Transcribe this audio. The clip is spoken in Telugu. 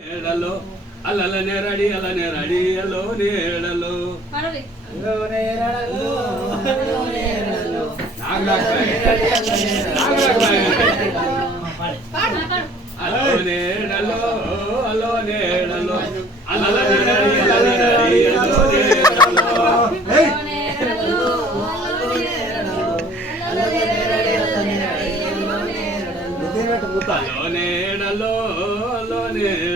నేడలో అల్ల నేరడి అల్ల నేరడి అలో నేడలో అలో నేడలో అలో నేడలో అల్ల నేరడి అల్ల నేరడి అలో నేడలో అలో నేడలో అలో నేడలో నేడలో నేడలో నేడలో నేడలో నేడలో నేడలో నేడలో నేడలో నేడలో నేడలో నేడలో నేడలో నేడలో నేడలో నేడలో నేడలో